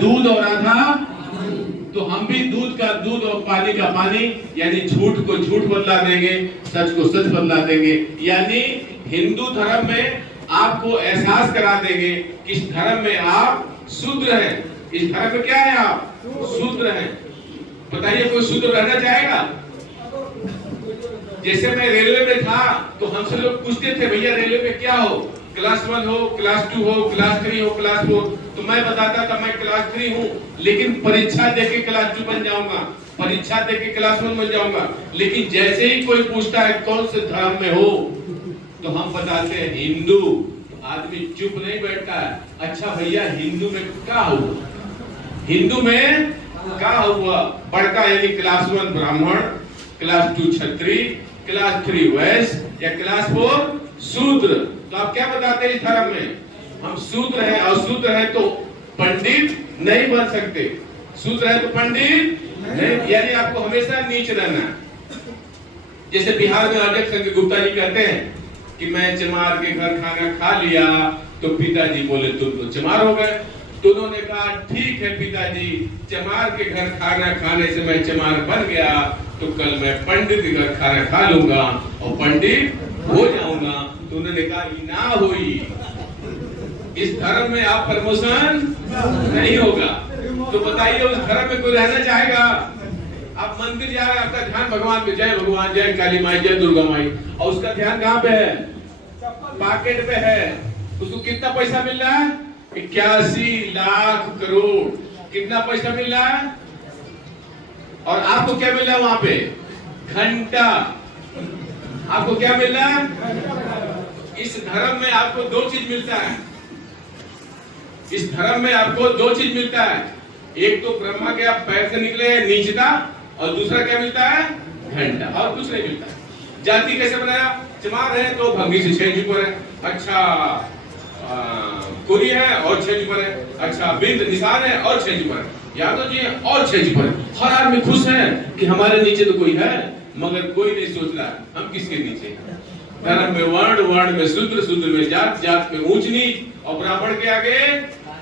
दूध और आधा, तो हम भी दूध का दूध और पानी का पानी, यानी झूठ को झूठ बदला देंगे, सच को सच बदला देंगे। यानी हिंदू धर्म में आपको एहसास करा देंगे कि इस धर्म में आप शूद्र हैं। इस धर्म में क्या है? आप शूद्र हैं। बताइए कोई शूद्र रहना चाहेगा? जैसे मैं रेलवे में था तो हमसे लोग पूछते थे, भैया रेलवे में क्या हो? क्लास 1 हो, क्लास 2 हो, क्लास 3 हो, क्लास 4। तो मैं बताता था मैं क्लास 3 हूँ, लेकिन परीक्षा देके क्लास 2 बन जाऊंगा, परीक्षा देके क्लास 1 बन जाऊंगा। लेकिन जैसे ही कोई पूछता है कौन से धर्म में हो, तो हम बताते हैं हिंदू। तो आदमी चुप नहीं बैठता है। अच्छा भैया हिंदू में क्या हुआ? हिंदू में क्या हुआ? बड़का यानी क्लास 1 ब्राह्मण, क्लास 2 क्षत्रिय, क्लास 3 वैश्य या क्लास 4 शूद्र। तो आप क्या बताते हैं इस धर्म में? हम शूद्र हैं, और शूद्र हैं तो पंडित नहीं बन सकते। शूद्र है तो पंडित नहीं, यानी आपको हमेशा नीच रहना है। जैसे बिहार में अध्यक्ष संजय गुप्ता जी कहते हैं कि मैं चमार के घर खाना खा लिया, तो पिताजी बोले तुम तो चमार हो गए। तो उन्होंने कहा ठीक है पिताजी, चमार के घर खाना खाने से मैं चमार बन गया, तो कल मैं पंडित के घर खाना खा लूंगा और पंडित हो जाऊंगा। तो उन्होंने कहा ना हुई, इस धर्म में आप प्रमोशन नहीं होगा। तो बताइए उस धर्म में कोई रहना चाहेगा? आप मंदिर जा रहे हैं, आपका ध्यान भगवान पे, जय भगवान, जय काली माई, जय दुर्गा माई, और उसका ध्यान कहाँ पे है? पॉकेट पे है। उसको कितना पैसा मिल रहा है? 81 लाख करोड़। कितना पैसा मिल रहा है? और आपको क्या मिल रहा है वहां पे? घंटा। आपको क्या मिल रहा है? इस धर्म में आपको 2 चीज मिलता है। इस धर्म में आपको 2 चीज मिलता है। एक तो ब्रह्मा के आप पैर से निकले हैं नीचता, और दूसरा क्या मिलता है? घंटा। और कुछ नहीं मिलता है। जाति कैसे बनाया? चमार है तो भंगी से 6 पर है। अच्छा कुरी है और 6 पर है। अच्छा बिंद निशान है और 6 पर है। यादव जी है और 6 पर है। हर आदमी खुश है कि हमारे नीचे तो कोई है, मगर कोई नहीं सोच रहा हम किसके नीचे हैं। धर्म में वर्ण, वर्ण में शूद्र, शूद्र में जात, जात में ऊंच नीच, और ब्राह्मण के आगे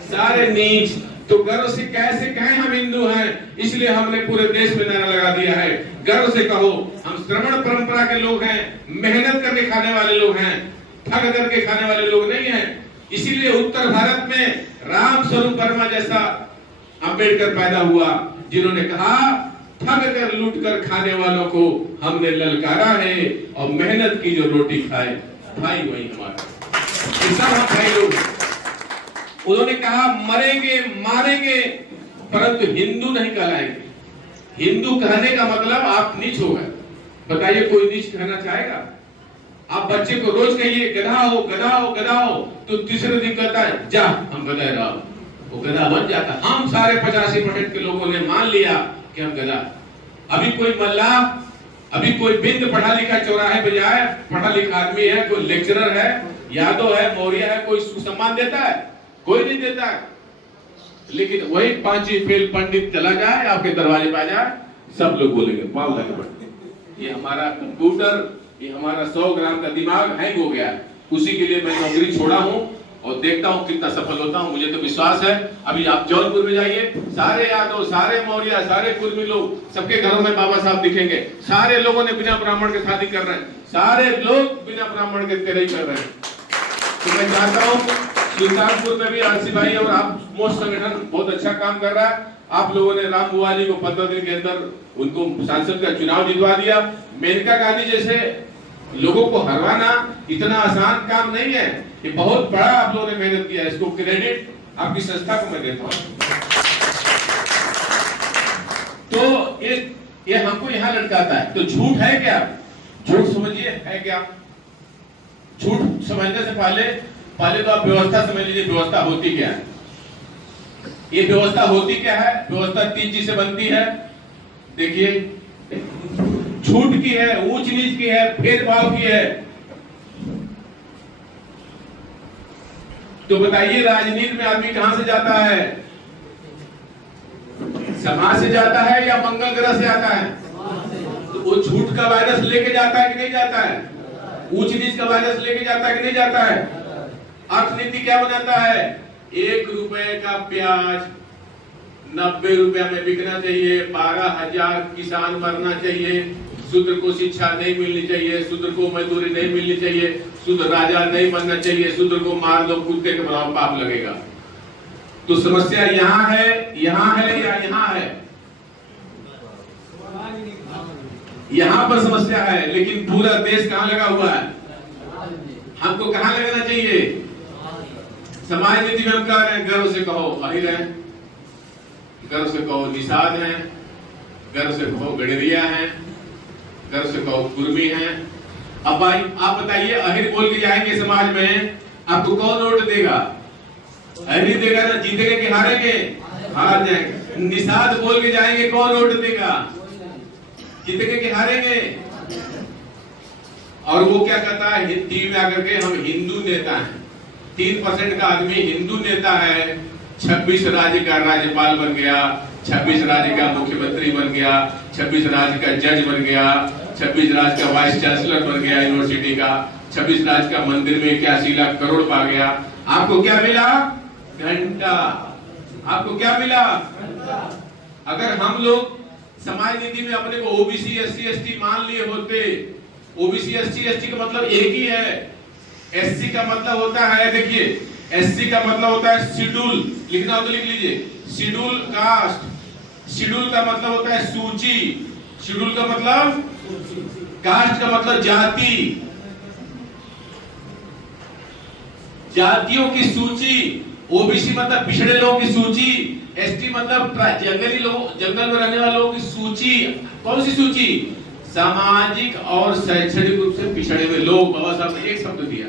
सारे नीच। तो गर्व से कैसे कहें हम हिंदू हैं? इसलिए हमने पूरे देश में नारा लगा दिया है, गर्व से कहो हम श्रवण परंपरा के लोग हैं, मेहनत करके खाने वाले लोग हैं, ठग करके खाने वाले लोग नहीं हैं। इसीलिए उत्तर भारत में राम स्वरूप वर्मा जैसा अंबेडकर पैदा हुआ, जिन्होंने कहा ठग कर लूट कर खाने वालों को हमने ललकारा है, और मेहनत की जो रोटी खाए भाई वही हमारा। हम भाई लोग। उन्होंने कहा मरेंगे मारेंगे परंतु हिंदू नहीं कहलाएंगे। हिंदू कहने का मतलब आप नीच हो गए। बताइए कोई नीच कहना चाहेगा? आप बच्चे को रोज कहिए गधा हो, गधा हो, गधा हो, तो तीसरे दिन कहता है जा हम गधा रहा, वो गधा बन जाता। हम सारे 85% के लोगों ने मान लिया कि हम गधा। अभी कोई मल्लाह, अभी कोई बिंद पढ़ा लिखा चौराहे पे जाए, पढ़ा लिखा आदमी है, कोई लेक्चरर है, यादव है, मौर्य है, कोई सम्मान देता है? कोई नहीं देता है। लेकिन वही 5वीं फेल पंडित चला जाए, आपके दरवाजे पे आ जाए, सब लोग बोलेंगे पाव लगे पड़ते। ये हमारा कंप्यूटर, ये हमारा 100 ग्राम का दिमाग हैंग हो गया। उसी के लिए मैं नौकरी छोड़ा हूँ और देखता हूँ कितना सफल होता हूँ। मुझे तो विश्वास है। अभी आप जौनपुर में जाइए, सारे यादव, सारे मौर्य, सारे कुर्मी लोग, सबके घरों में बाबा साहब दिखेंगे। सारे लोगों ने बिना ब्राह्मण के शादी कर रहे हैं, सारे लोग बिना ब्राह्मण के तेरे ही कर रहे हैं। तो मैं चाहता हूँ सुल्तानपुर में भी आरसी भाई और आप मोस्ट संगठन बहुत अच्छा काम कर रहा है। आप लोगों ने राम बुआ जी को 15 दिन के अंदर उनको सांसद का चुनाव जितवा दिया। मेनका गांधी जैसे लोगों को हरवाना इतना आसान काम नहीं है। ये बहुत बड़ा आप लोगों ने मेहनत किया है। इसको क्रेडिट आपकी संस्था को मैं देता हूँ। तो ये हमको यहाँ लटकाता है। तो झूठ है क्या? झूठ समझिए है क्या? झूठ समझने से पहले तो आप व्यवस्था समझ लीजिए। व्यवस्था होती क्या है? ये व्यवस्था होती क्या है? व्यवस्था 3 चीज से बनती है। देखिए, झूठ की है, ऊंच नीच की है, भेदभाव की है। तो बताइए राजनीति में आदमी कहां से जाता है? समाज से जाता है या मंगल ग्रह से आता है? तो वो झूठ का वायरस लेके जाता है कि नहीं जाता है? ऊंच नीच का वायरस लेके जाता है कि नहीं जाता है? अर्थनीति क्या बनाता है? 1 रुपए का प्याज 90 रुपया में बिकना चाहिए, 12,000 किसान मरना चाहिए, शूद्र को शिक्षा नहीं मिलनी चाहिए, शूद्र को मजदूरी नहीं मिलनी चाहिए, शूद्र राजा नहीं बनना चाहिए, शूद्र को मार दो कुत्ते के बराबर पाप लगेगा। तो समस्या यहाँ है या यहाँ है? यहाँ पर समस्या है, लेकिन पूरा देश कहाँ लगा हुआ है? हमको कहाँ लगाना चाहिए? समाज नीति में हम कह रहे हैं, गर्व से कहो अहिर है, गर्व से कहो निषाद है, गर्व से कहो गडरिया है, गर्व से कहो कुर्मी है। अब भाई आप बताइए, अहिर बोल के जाएंगे समाज में, आपको कौन वोट देगा? अहिर देगा ना, जीतेंगे कि हारेंगे? हार जाएंगे। निषाद बोल के जाएंगे, कौन वोट देगा? जीतेंगे कि हारेंगे? और वो क्या कहता है टीवी में आकर के, हम हिंदू नेता हैं, 3% का आदमी हिंदू नेता है, 26 राज्य का राज्यपाल बन गया, 26 राज्य का मुख्यमंत्री बन गया, 26 राज्य का जज बन गया, 26 राज्य का वाइस चांसलर बन गया यूनिवर्सिटी का, 26 राज्य का मंदिर में 81 लाख करोड़ पा गया। आपको क्या मिला? घंटा। आपको क्या मिला? अगर हम लोग समाज नीति में अपने को ओबीसी एससी एसटी मान लिए होते, ओबीसी एससी एसटी का मतलब एक ही है, एससी का मतलब होता है, देखिए एससी का मतलब होता है शेड्यूल, लिखना हो तो लिख लीजिए, शेड्यूल कास्ट। शेड्यूल का मतलब होता है सूची, शेड्यूल का मतलब, कास्ट का मतलब जाति, जातियों की सूची। ओबीसी मतलब पिछड़े लोगों की सूची, एसटी मतलब जंगली लोग, जंगल में रहने वाले लोगों की सूची। कौन सी सूची? सामाजिक और शैक्षणिक रूप से पिछड़े हुए लोग। बाबा साहब ने एक शब्द दिया,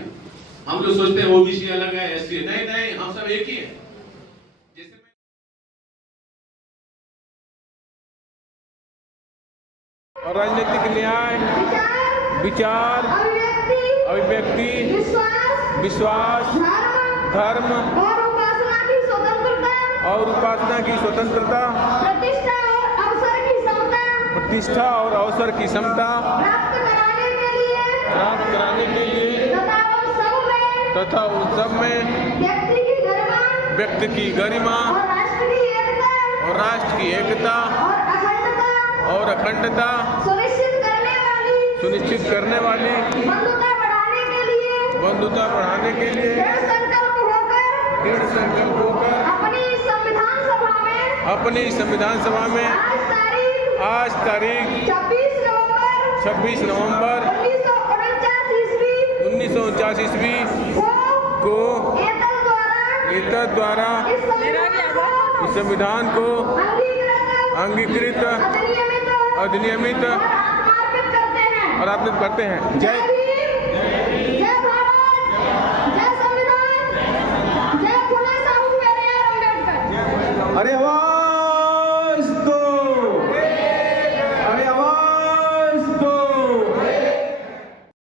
हम लोग सोचते हैं ओबीसी अलग है, एसटी नहीं, नहीं, हम सब एक ही है। जैसे और राजनीतिक न्याय, विचार, अभिव्यक्ति, विश्वास, धर्म और उपासना की स्वतंत्रता, प्रतिष्ठा और अवसर की समता प्राप्त कराने के लिए तथा उन सब में व्यक्ति की गरिमा और राष्ट्र की एकता और अखंडता सुनिश्चित करने वाली बंधुता बढ़ाने के लिए दृढ़ संकल्प होकर अपनी संविधान सभा में आज तारीख 26 नवंबर 1949 ईस्वी को एतद द्वारा इस संविधान को अंगीकृत, अधिनियमित और आत्मित करते हैं। जय